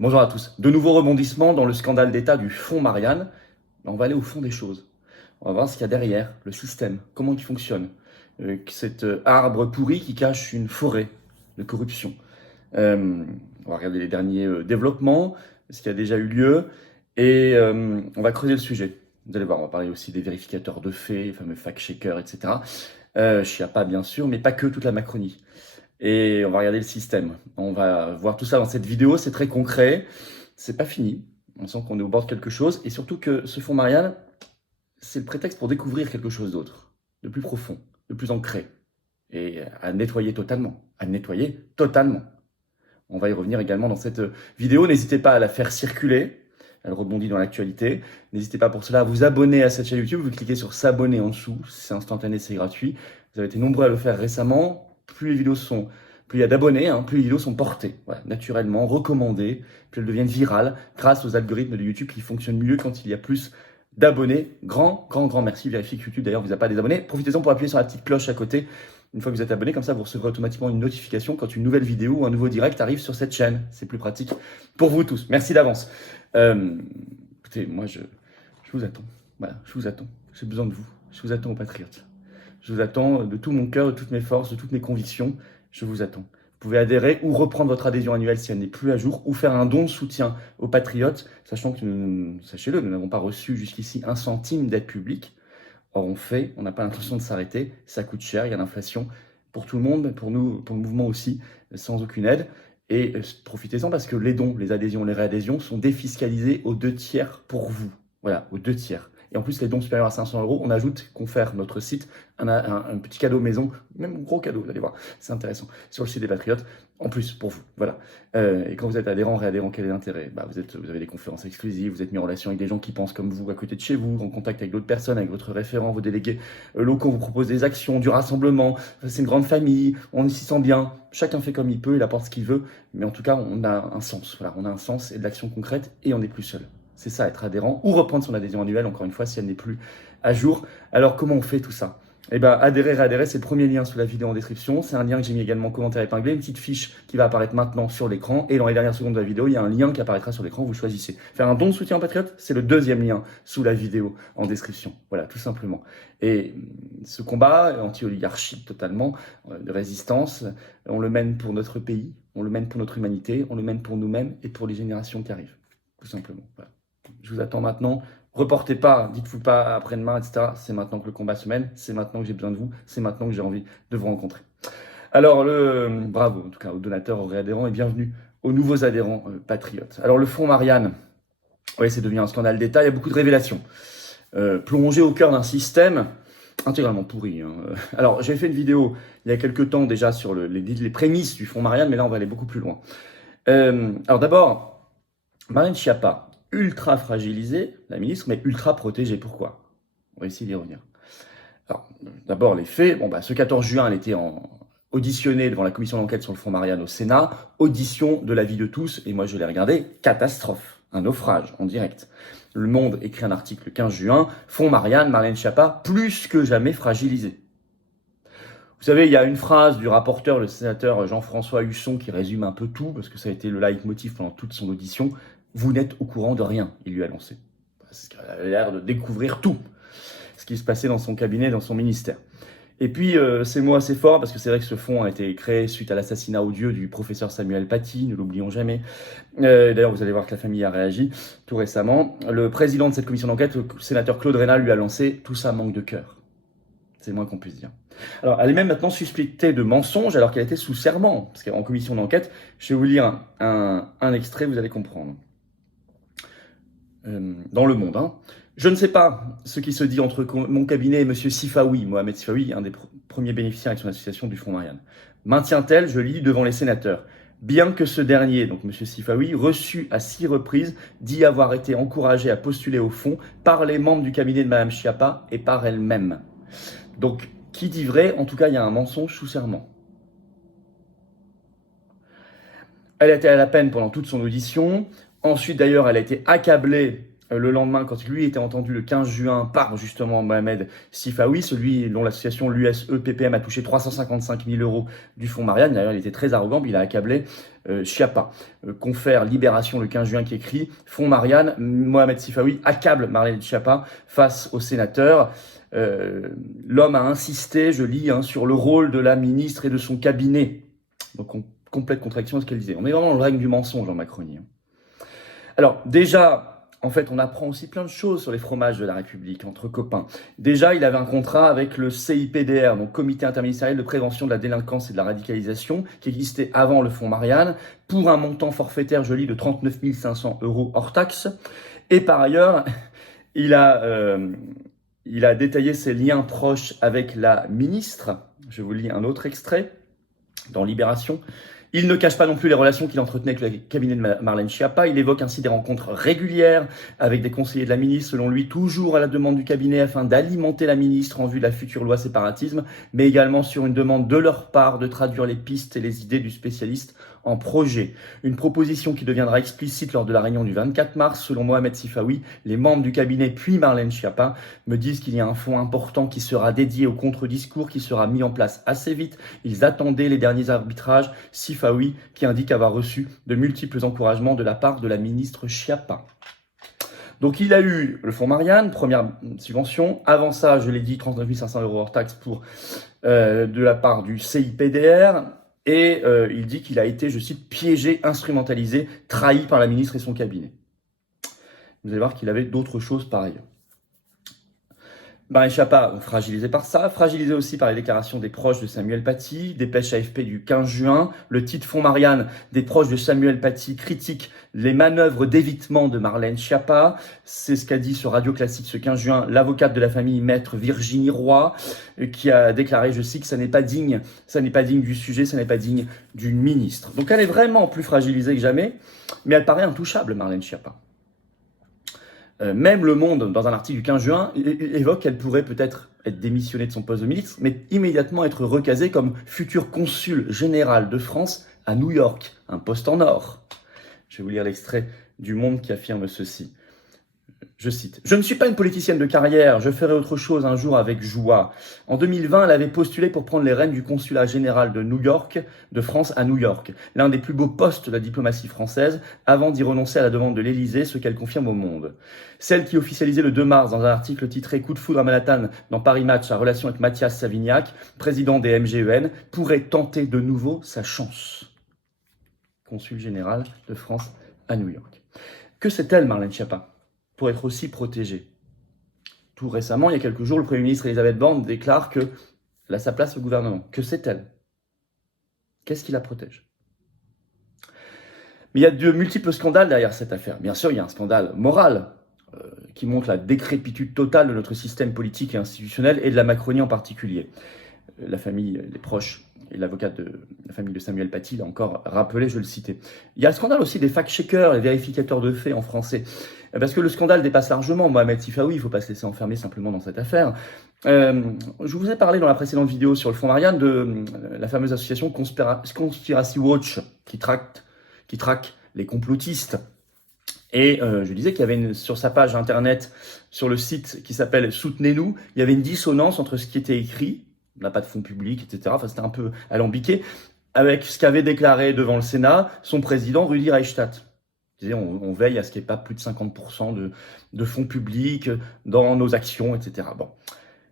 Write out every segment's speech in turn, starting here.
Bonjour à tous. De nouveaux rebondissements dans le scandale d'État du fonds Marianne. On va aller au fond des choses. On va voir ce qu'il y a derrière, le système, comment il fonctionne. Cet arbre pourri qui cache une forêt de corruption. On va regarder les derniers développemps, ce qui a déjà eu lieu, et on va creuser le sujet. Vous allez voir, on va parler aussi des vérificateurs de faits, les fameux fact-checkers, etc. Chiappa bien sûr, mais pas que, toute la Macronie. Et on va regarder le système. On va voir tout ça dans cette vidéo, c'est très concret, c'est pas fini. On sent qu'on est au bord de quelque chose, et surtout que ce fonds Marianne, c'est le prétexte pour découvrir quelque chose d'autre, de plus profond, de plus ancré, et à nettoyer totalement. À nettoyer totalement. On va y revenir également dans cette vidéo. N'hésitez pas à la faire circuler. Elle rebondit dans l'actualité. N'hésitez pas pour cela à vous abonner à cette chaîne YouTube. Vous cliquez sur s'abonner en dessous. C'est instantané, c'est gratuit. Vous avez été nombreux à le faire récemment. Plus il y a d'abonnés, plus les vidéos sont portées, voilà, naturellement, recommandées, plus elles deviennent virales grâce aux algorithmes de YouTube qui fonctionnent mieux quand il y a plus d'abonnés. Grand merci. Vérifiez que YouTube d'ailleurs vous a pas désabonné. Profitez-en pour appuyer sur la petite cloche à côté. Une fois que vous êtes abonné, comme ça, vous recevrez automatiquement une notification quand une nouvelle vidéo ou un nouveau direct arrive sur cette chaîne. C'est plus pratique pour vous tous. Merci d'avance. Écoutez, moi, je vous attends. Voilà, je vous attends. J'ai besoin de vous. Je vous attends aux patriotes. Je vous attends de tout mon cœur, de toutes mes forces, de toutes mes convictions. Je vous attends. Vous pouvez adhérer ou reprendre votre adhésion annuelle si elle n'est plus à jour, ou faire un don de soutien aux patriotes, sachant que, sachez-le, nous n'avons pas reçu jusqu'ici un centime d'aide publique. Or, on n'a pas l'intention de s'arrêter, ça coûte cher, il y a l'inflation pour tout le monde, pour nous, pour le mouvement aussi, sans aucune aide. Et profitez-en parce que les dons, les adhésions, les réadhésions sont défiscalisés aux 2 tiers pour vous. Voilà, aux 2 tiers. Et en plus, les dons supérieurs à 500 euros, on ajoute, confère notre site, un petit cadeau maison, même un gros cadeau, vous allez voir, c'est intéressant, sur le site des Patriotes, en plus pour vous. Voilà. Et quand vous êtes adhérent, réadhérent, quel est l'intérêt? Vous avez des conférences exclusives, vous êtes mis en relation avec des gens qui pensent comme vous à côté de chez vous, en contact avec d'autres personnes, avec votre référent, vos délégués locaux, vous proposent des actions, du rassemblement. C'est une grande famille, on s'y sent bien. Chacun fait comme il peut, il apporte ce qu'il veut, mais en tout cas, on a un sens. Voilà, on a un sens et de l'action concrète et on n'est plus seul. C'est ça, être adhérent ou reprendre son adhésion annuelle, encore une fois, si elle n'est plus à jour. Alors, comment on fait tout ça? Eh bien, adhérer, réadhérer, c'est le premier lien sous la vidéo en description. C'est un lien que j'ai mis également en commentaire épinglé, une petite fiche qui va apparaître maintenant sur l'écran. Et dans les dernières secondes de la vidéo, il y a un lien qui apparaîtra sur l'écran, vous choisissez. Faire un don de soutien aux patriotes, c'est le deuxième lien sous la vidéo en description. Voilà, tout simplement. Et ce combat anti-oligarchique totalement, de résistance, on le mène pour notre pays, on le mène pour notre humanité, on le mène pour nous-mêmes et pour les générations qui arrivent. Tout simplement. Voilà. Je vous attends maintenant. Reportez pas, dites-vous pas après-demain, etc. C'est maintenant que le combat se mène, c'est maintenant que j'ai besoin de vous, c'est maintenant que j'ai envie de vous rencontrer. Alors, bravo en tout cas aux donateurs, aux réadhérents et bienvenue aux nouveaux adhérents patriotes. Alors, le fonds Marianne, oui, c'est devenu un scandale d'État, il y a beaucoup de révélations. Plongé au cœur d'un système intégralement pourri. Alors, j'ai fait une vidéo il y a quelques temps déjà sur les prémices du fonds Marianne, mais là, on va aller beaucoup plus loin. Alors d'abord, Marlène Schiappa, ultra fragilisée, la ministre, mais ultra protégée. Pourquoi? On va essayer d'y revenir. Alors, d'abord, les faits. Ce 14 juin, elle était auditionnée devant la commission d'enquête sur le fonds Marianne au Sénat. Audition de l'avis de tous, et moi je l'ai regardé, catastrophe, un naufrage en direct. Le Monde écrit un article le 15 juin, fonds Marianne, Marlène Schiappa, plus que jamais fragilisée. Vous savez, il y a une phrase du rapporteur, le sénateur Jean-François Husson, qui résume un peu tout, parce que ça a été le leitmotiv pendant toute son audition. Vous n'êtes au courant de rien, il lui a lancé. Parce qu'elle avait l'air de découvrir tout, ce qui se passait dans son cabinet, dans son ministère. Et puis, ces mots assez forts, parce que c'est vrai que ce fonds a été créé suite à l'assassinat odieux du professeur Samuel Paty, ne l'oublions jamais. D'ailleurs, vous allez voir que la famille a réagi tout récemment. Le président de cette commission d'enquête, le sénateur Claude Rénal, lui a lancé « Tout ça manque de cœur ». C'est le moins qu'on puisse dire. Alors, elle est même maintenant suspectée de mensonge alors qu'elle était sous serment. Parce qu'en commission d'enquête, je vais vous lire un extrait, vous allez comprendre. Dans Le Monde. Je ne sais pas ce qui se dit entre mon cabinet et M. Sifaoui, Mohamed Sifaoui, un des premiers bénéficiaires avec son association du Fonds Marianne. Maintient-elle, je lis, devant les sénateurs. Bien que ce dernier, donc M. Sifaoui, reçu à 6 reprises, dit avoir été encouragé à postuler au fonds par les membres du cabinet de Mme Schiappa et par elle-même. Donc, qui dit vrai? En tout cas, il y a un mensonge sous serment. Elle a été à la peine pendant toute son audition. Ensuite, d'ailleurs, elle a été accablée le lendemain, quand lui était entendu le 15 juin par justement Mohamed Sifawi, celui dont l'association l'USE-PPM a touché 355 000 euros du fonds Marianne. D'ailleurs, il était très arrogant, puis il a accablé Schiappa. Confère Libération le 15 juin qui écrit « Fonds Marianne, Mohamed Sifawi accable Marlène Schiappa face au sénateur ». L'homme a insisté, je lis, sur le rôle de la ministre et de son cabinet. Donc, complète contradiction à ce qu'elle disait. On est vraiment dans le règne du mensonge en Macronie. Alors, déjà, en fait, on apprend aussi plein de choses sur les fromages de la République, entre copains. Déjà, il avait un contrat avec le CIPDR, donc Comité interministériel de prévention de la délinquance et de la radicalisation, qui existait avant le fonds Marianne, pour un montant forfaitaire, je lis, de 39 500 euros hors taxe. Et par ailleurs, il a détaillé ses liens proches avec la ministre. Je vous lis un autre extrait dans Libération. Il ne cache pas non plus les relations qu'il entretenait avec le cabinet de Marlène Schiappa. Il évoque ainsi des rencontres régulières avec des conseillers de la ministre, selon lui, toujours à la demande du cabinet afin d'alimenter la ministre en vue de la future loi séparatisme, mais également sur une demande de leur part de traduire les pistes et les idées du spécialiste en projet. Une proposition qui deviendra explicite lors de la réunion du 24 mars. Selon Mohamed Sifawi, les membres du cabinet puis Marlène Schiappa me disent qu'il y a un fonds important qui sera dédié au contre-discours, qui sera mis en place assez vite. Ils attendaient les derniers arbitrages. Sifawi qui indique avoir reçu de multiples encouragements de la part de la ministre Schiappa. Donc il a eu le fonds Marianne, première subvention. Avant ça, je l'ai dit, 39 500 euros hors taxe de la part du CIPDR. Et il dit qu'il a été, je cite, piégé, instrumentalisé, trahi par la ministre et son cabinet. Vous allez voir qu'il avait d'autres choses par ailleurs. Marlène Schiappa, fragilisé par ça, fragilisé aussi par les déclarations des proches de Samuel Paty, dépêche AFP du 15 juin, le titre Fonds Marianne, des proches de Samuel Paty critiquent les manœuvres d'évitement de Marlène Schiappa. C'est ce qu'a dit sur Radio Classique ce 15 juin l'avocate de la famille, maître Virginie Roy, qui a déclaré, je cite, que ça n'est pas digne du sujet, ça n'est pas digne d'une ministre. Donc elle est vraiment plus fragilisée que jamais, mais elle paraît intouchable, Marlène Schiappa. Même Le Monde, dans un article du 15 juin, évoque qu'elle pourrait peut-être être démissionnée de son poste de ministre, mais immédiatement être recasée comme futur consul général de France à New York, un poste en or. Je vais vous lire l'extrait du Monde qui affirme ceci. Je cite « Je ne suis pas une politicienne de carrière, je ferai autre chose un jour avec joie. En 2020, elle avait postulé pour prendre les rênes du consulat général de France à New York, l'un des plus beaux postes de la diplomatie française, avant d'y renoncer à la demande de l'Élysée, ce qu'elle confirme au Monde. Celle qui officialisait le 2 mars dans un article titré « Coup de foudre à Manhattan » dans Paris Match sa relation avec Mathias Savignac, président des MGEN, pourrait tenter de nouveau sa chance. » Consul général de France à New York. Que sait-elle, Marlène Schiappa, pour être aussi protégée? Tout récemment, il y a quelques jours, le Premier ministre Elisabeth Borne déclare qu'elle a sa place au gouvernement. Que sait-elle? Qu'est-ce qui la protège? Mais il y a de multiples scandales derrière cette affaire. Bien sûr, il y a un scandale moral qui montre la décrépitude totale de notre système politique et institutionnel et de la Macronie en particulier. La famille, les proches et l'avocate de la famille de Samuel Paty l'a encore rappelé, je le citais. Il y a le scandale aussi des fact-checkers, les vérificateurs de faits en français. Parce que le scandale dépasse largement Mohamed Sifawi, il ne faut pas se laisser enfermer simplement dans cette affaire. Je vous ai parlé dans la précédente vidéo sur le fonds Marianne de la fameuse association Conspiracy Watch qui traque les complotistes. Et je disais qu'il y avait sur sa page internet, sur le site qui s'appelle Soutenez-nous, il y avait une dissonance entre ce qui était écrit, on n'a pas de fonds publics, etc. Enfin, c'était un peu alambiqué, avec ce qu'avait déclaré devant le Sénat son président Rudi Reichstadt. Il disait on veille à ce qu'il n'y ait pas plus de 50% de fonds publics dans nos actions, etc. Bon.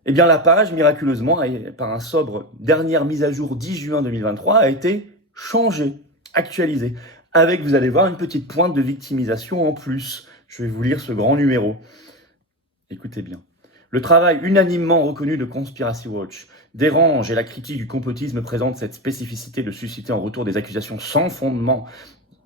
Eh bien, la page, miraculeusement, par un sobre dernière mise à jour 10 juin 2023, a été changée, actualisée, avec, vous allez voir, une petite pointe de victimisation en plus. Je vais vous lire ce grand numéro. Écoutez bien. Le travail unanimement reconnu de Conspiracy Watch dérange et la critique du complotisme présente cette spécificité de susciter en retour des accusations sans fondement,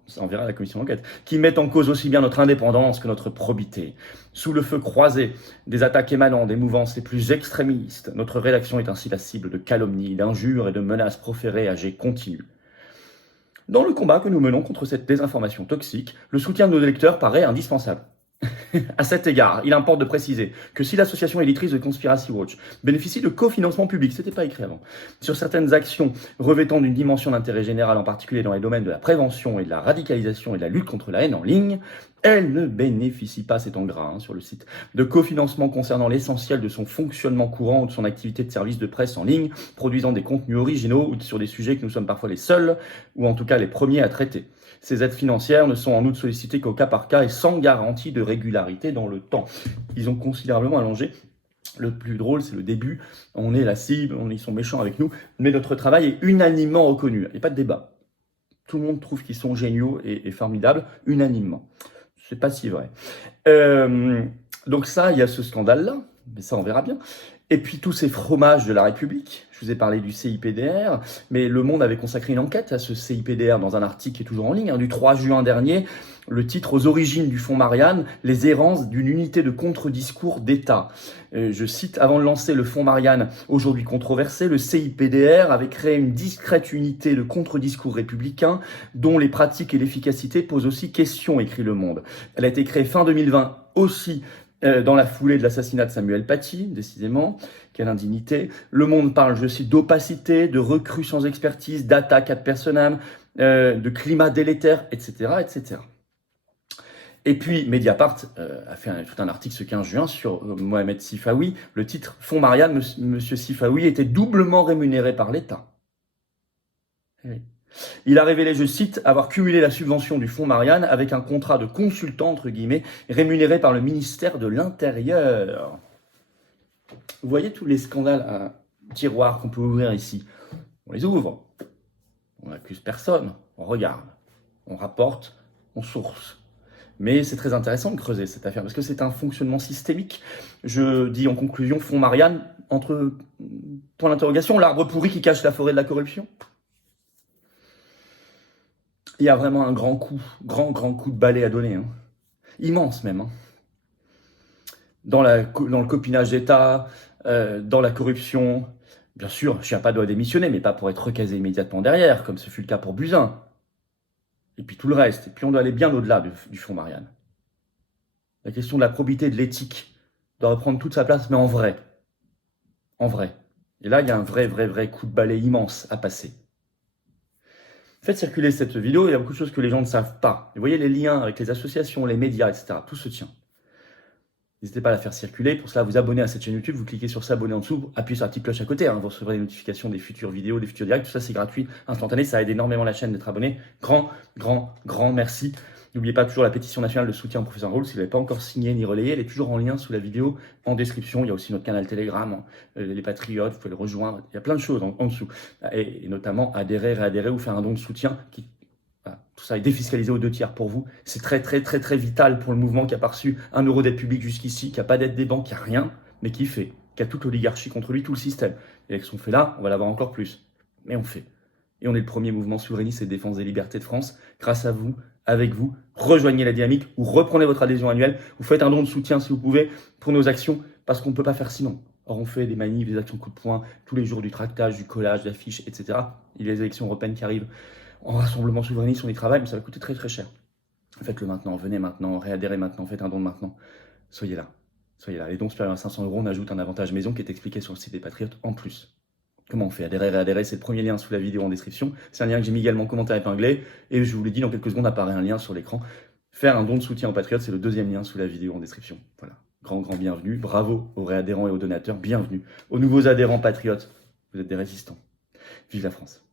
ça on verra à la commission d'enquête, qui mettent en cause aussi bien notre indépendance que notre probité. Sous le feu croisé des attaques émanant des mouvances les plus extrémistes, notre rédaction est ainsi la cible de calomnies, d'injures et de menaces proférées à jet continu. Dans le combat que nous menons contre cette désinformation toxique, le soutien de nos lecteurs paraît indispensable. À cet égard, il importe de préciser que si l'association éditrice de Conspiracy Watch bénéficie de cofinancement public, c'était pas écrit avant, sur certaines actions revêtant d'une dimension d'intérêt général, en particulier dans les domaines de la prévention et de la radicalisation et de la lutte contre la haine en ligne, elle ne bénéficie pas, c'est en gras sur le site, de cofinancement concernant l'essentiel de son fonctionnement courant ou de son activité de service de presse en ligne, produisant des contenus originaux ou sur des sujets que nous sommes parfois les seuls, ou en tout cas les premiers à traiter. Ces aides financières ne sont en outre sollicitées qu'au cas par cas et sans garantie de régularité dans le temps. Ils ont considérablement allongé. Le plus drôle, c'est le début. On est la cible, ils sont méchants avec nous, mais notre travail est unanimement reconnu. Il n'y a pas de débat. Tout le monde trouve qu'ils sont géniaux et formidables, unanimement. C'est pas si vrai. Donc ça, il y a ce scandale-là, mais ça on verra bien. Et puis tous ces fromages de la République, je vous ai parlé du CIPDR, mais Le Monde avait consacré une enquête à ce CIPDR dans un article qui est toujours en ligne, du 3 juin dernier, le titre « Aux origines du fonds Marianne, les errances d'une unité de contre-discours d'État ». Je cite, « Avant de lancer le fonds Marianne, aujourd'hui controversé, le CIPDR avait créé une discrète unité de contre-discours républicain dont les pratiques et l'efficacité posent aussi question », écrit Le Monde. Elle a été créée fin 2020 aussi dans la foulée de l'assassinat de Samuel Paty, décidément, quelle indignité. Le Monde parle, je cite, d'opacité, de recrues sans expertise, d'attaques ad personam, de climat délétère, etc., etc. Et puis, Mediapart a fait tout un article ce 15 juin sur Mohamed Sifawi. Le titre « Fonds Marianne, Monsieur Sifawi était doublement rémunéré par l'État ». Oui. Il a révélé, je cite, avoir cumulé la subvention du fonds Marianne avec un contrat de consultant, entre guillemets, rémunéré par le ministère de l'Intérieur. Vous voyez tous les scandales à tiroir qu'on peut ouvrir ici. On les ouvre. On n'accuse personne. On regarde. On rapporte. On source. Mais c'est très intéressant de creuser cette affaire parce que c'est un fonctionnement systémique. Je dis en conclusion, fonds Marianne, entre point d'interrogation, l'arbre pourri qui cache la forêt de la corruption. Il y a vraiment un grand coup de balai à donner, immense même, dans le copinage d'État, dans la corruption. Bien sûr, Chiappa doit démissionner, mais pas pour être recasé immédiatement derrière, comme ce fut le cas pour Buzyn. Et puis tout le reste. Et puis on doit aller bien au-delà du fonds Marianne. La question de la probité, de l'éthique, doit reprendre toute sa place, mais en vrai. En vrai. Et là, il y a un vrai coup de balai immense à passer. Faites circuler cette vidéo, il y a beaucoup de choses que les gens ne savent pas. Vous voyez les liens avec les associations, les médias, etc. Tout se tient. N'hésitez pas à la faire circuler. Pour cela, vous abonnez à cette chaîne YouTube, vous cliquez sur s'abonner en dessous, appuyez sur la petite cloche à côté, vous recevrez les notifications des futures vidéos, des futurs directs. Tout ça, c'est gratuit, instantané. Ça aide énormément la chaîne d'être abonné. Grand merci. N'oubliez pas toujours la pétition nationale de soutien au professeur Raoult. Si vous ne l'avez pas encore signée ni relayée, elle est toujours en lien sous la vidéo, en description. Il y a aussi notre canal Telegram, les Patriotes, vous pouvez le rejoindre. Il y a plein de choses en dessous. Et notamment adhérer, réadhérer ou faire un don de soutien. Tout ça est défiscalisé aux 2/3 pour vous. C'est très vital pour le mouvement qui a pas reçu 1 euro d'aide publique jusqu'ici, qui n'a pas d'aide des banques, qui n'a rien, mais qui fait, qui a toute l'oligarchie contre lui, tout le système. Et avec ce qu'on fait là, on va l'avoir encore plus. Mais on fait. Et on est le premier mouvement souverainiste et de défense des libertés de France. Grâce à vous, avec vous, rejoignez la dynamique ou reprenez votre adhésion annuelle. Vous faites un don de soutien si vous pouvez pour nos actions parce qu'on ne peut pas faire sinon. Or, on fait des manifs, des actions coup de poing, tous les jours du tractage, du collage, d'affiches, etc. Il y a les élections européennes qui arrivent en rassemblement souverainiste, on y travaille, mais ça va coûter très cher. Faites-le maintenant, venez maintenant, réadhérez maintenant, faites un don maintenant. Soyez là. Les dons supérieurs à 500 €, on ajoute un avantage maison qui est expliqué sur le site des Patriotes en plus. Comment on fait? Adhérer, réadhérer, c'est le premier lien sous la vidéo en description. C'est un lien que j'ai mis également en commentaire épinglé. Et je vous l'ai dit, dans quelques secondes apparaît un lien sur l'écran. Faire un don de soutien aux Patriotes, c'est le deuxième lien sous la vidéo en description. Voilà. Grand bienvenue. Bravo aux réadhérents et aux donateurs. Bienvenue. Aux nouveaux adhérents Patriotes. Vous êtes des résistants. Vive la France.